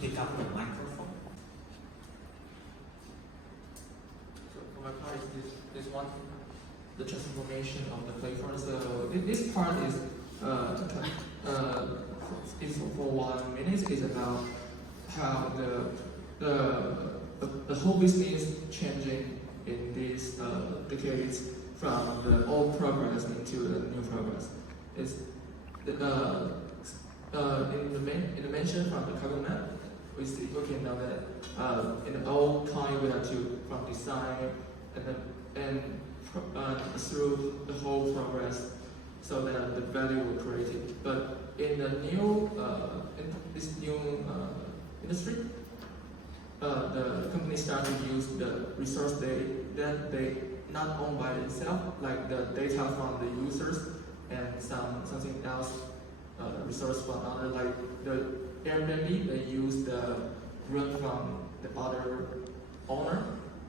pick up the microphone. So for my part, is this one, the transformation of the platform. So this part is for 1 minute is about how the whole business changing in these decades from the old progress into the new progress. It's in the mention from the carbon map, we can know that in the old time we have to from design and through the whole progress, so that the value will create it. But in the new in this new industry, the company start to use the resource that they not owned by themselves, like the data from the users and something else resource from other, like the Airbnb, they use the room from the other owner.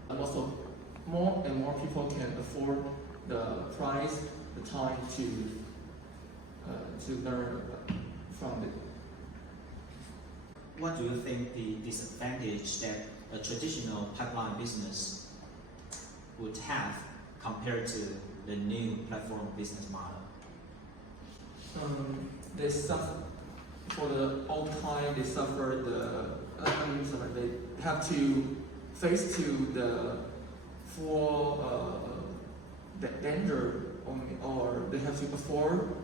And also more and more people can afford the price, the time to learn from it. What do you think the disadvantage that a traditional pipeline business would have compared to the new platform business model? They suffer for the old time. They suffer they have to face to the danger, or they have to afford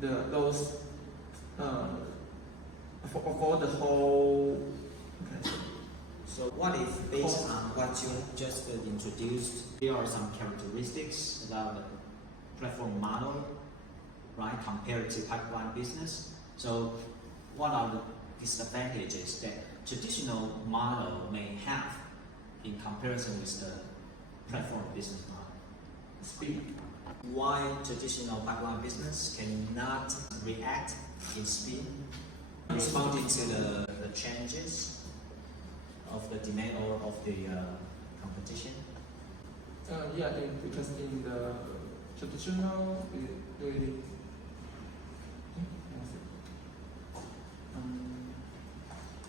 those afford the whole. Okay. So what if, based on what you just introduced, there are some characteristics about the platform model, right, compared to pipeline business? So what are the disadvantages that traditional model may have in comparison with the platform business model? Speed. Why traditional pipeline business cannot react in speed, responding to the changes of the demand or of the competition? Yeah, I think because in the traditional,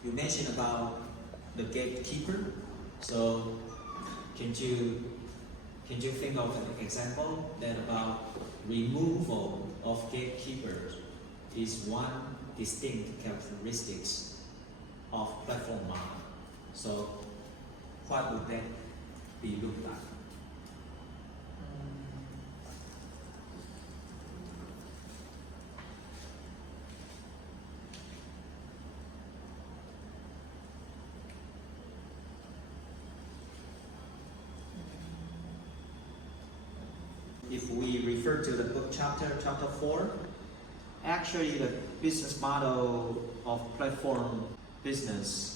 you mentioned about the gatekeeper. So can you think of an example that about removal of gatekeepers is one distinct characteristics of platform model? So what would that be look like? If we refer to the book chapter 4, actually the business model of platform business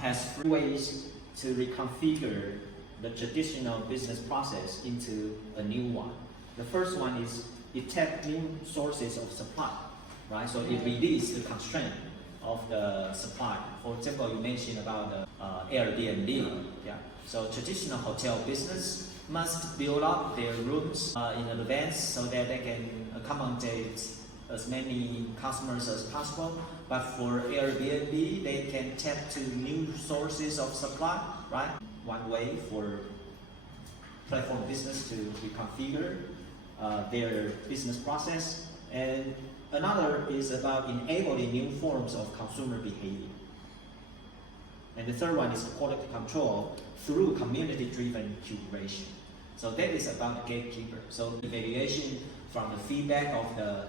has 3 ways to reconfigure the traditional business process into a new one. The first one is it taps new sources of supply, right? So it releases the constraint of the supply. For example, you mentioned about the Airbnb. Yeah. So traditional hotel business must build up their rooms in advance so that they can accommodate as many customers as possible. But for Airbnb, they can tap to new sources of supply, right? One way for platform business to reconfigure their business process. And another is about enabling new forms of consumer behavior. And the third one is quality control through community-driven curation. So that is about the gatekeeper. So evaluation from the feedback of the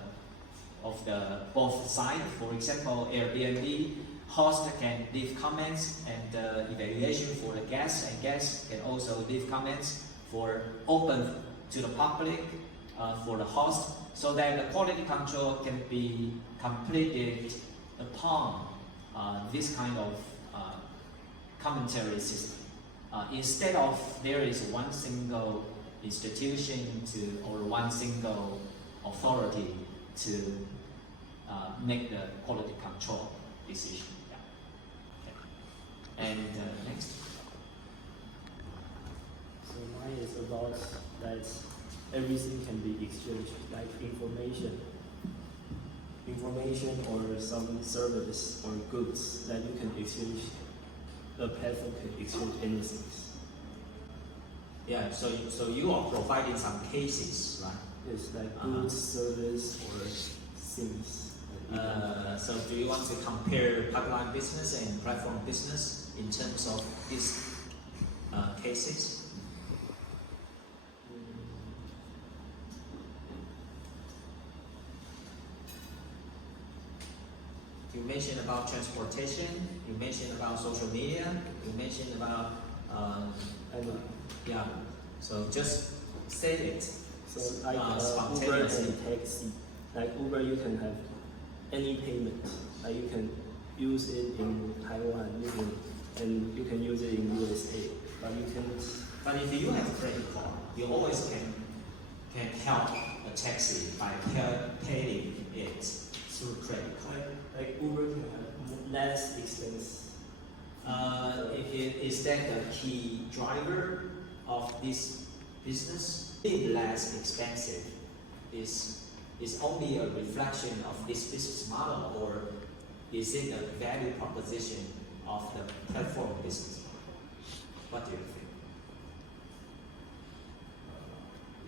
both sides. For example, Airbnb host can leave comments, and evaluation for the guests, and guests can also leave comments for open to the public for the host, so that the quality control can be completed upon this kind of commentary system. Instead of there is one single institution or one single authority to make the quality control decision. Yeah. Okay. And next. So mine is about that everything can be exchanged, like information. information or some service or goods that you can exchange. The platform can exchange anything. Yeah, so you are providing some cases, right? It's like goods, service, or things. So do you want to compare pipeline business and platform business in terms of these cases? You mentioned about transportation, you mentioned about social media, you mentioned about yeah. So just say it. So like Uber spontaneously. and taxi. Like Uber, you can have any payment. Like you can use it in Taiwan, and you can use it in USA. But you can. But if you have a credit card, you always can help a taxi by paying it through credit card. Like Uber can have less expense. Is that the key driver of this business? Being less expensive is only a reflection of this business model, or is it a value proposition of the platform business model? What do you think?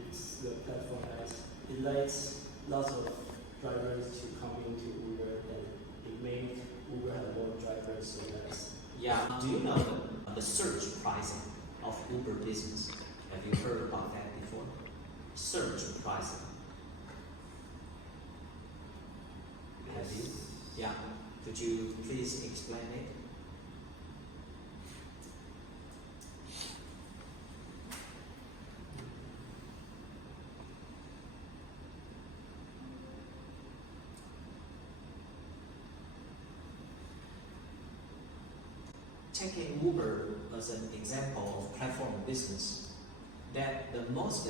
It's the platform that it lets lots of drivers to come into Uber, and it makes Uber have more drivers, so that's. Yeah. Do you know the surge pricing of Uber business? Have you heard about that before? Surge pricing. Have you? Yeah. Could you please explain it? Taking Uber as an example of platform business, that the most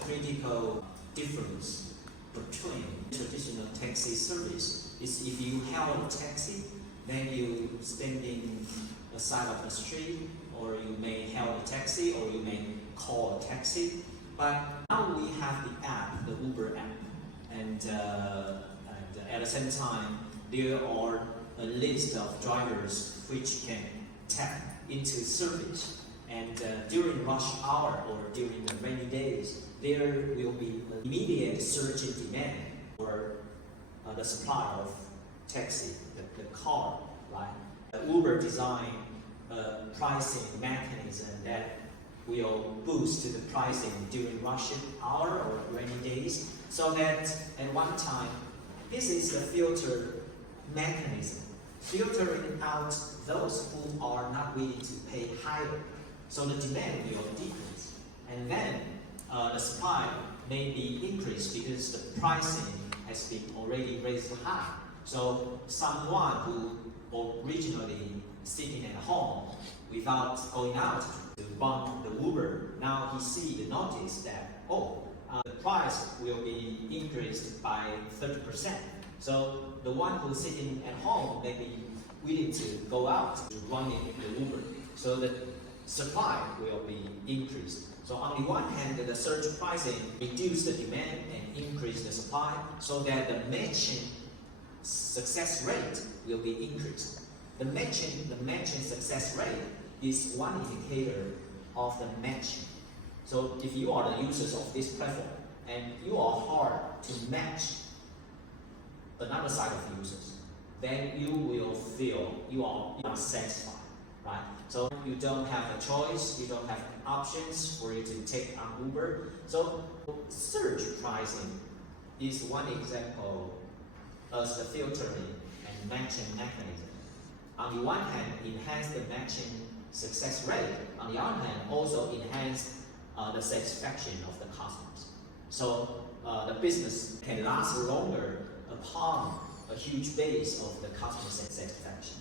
critical difference between traditional taxi service is if you hail a taxi, then you stand in the side of the street, or you may hail a taxi, or you may call a taxi. But now we have the app, the Uber app, and at the same time, there are a list of drivers which can tap into service, and during rush hour or during the rainy days, there will be an immediate surge in demand for the supply of taxi, the car, right? Uber designed a pricing mechanism that will boost the pricing during rush hour or rainy days, so that at one time, this is the filter mechanism, filtering out those who are not willing to pay higher. So the demand will decrease. And then the supply may be increased because the pricing has been already raised high. So someone who originally sitting at home without going out to bump the Uber, now he see the notice that, the price will be increased by 30%. So the one who's sitting at home may be willing to go out to run in the Uber. So the supply will be increased. So on the one hand, the surge pricing reduce the demand and increase the supply, so that the matching success rate will be increased. The matching success rate is one indicator of the matching. So if you are the users of this platform and you are hard to match another side of users, then you will feel you are satisfied, right? So you don't have a choice, you don't have options for you to take on Uber. So surge pricing is one example as the filtering and matching mechanism. On the one hand, enhance the matching success rate. On the other hand, also enhance the satisfaction of the customers. So the business can last longer upon a huge base of the customer satisfaction.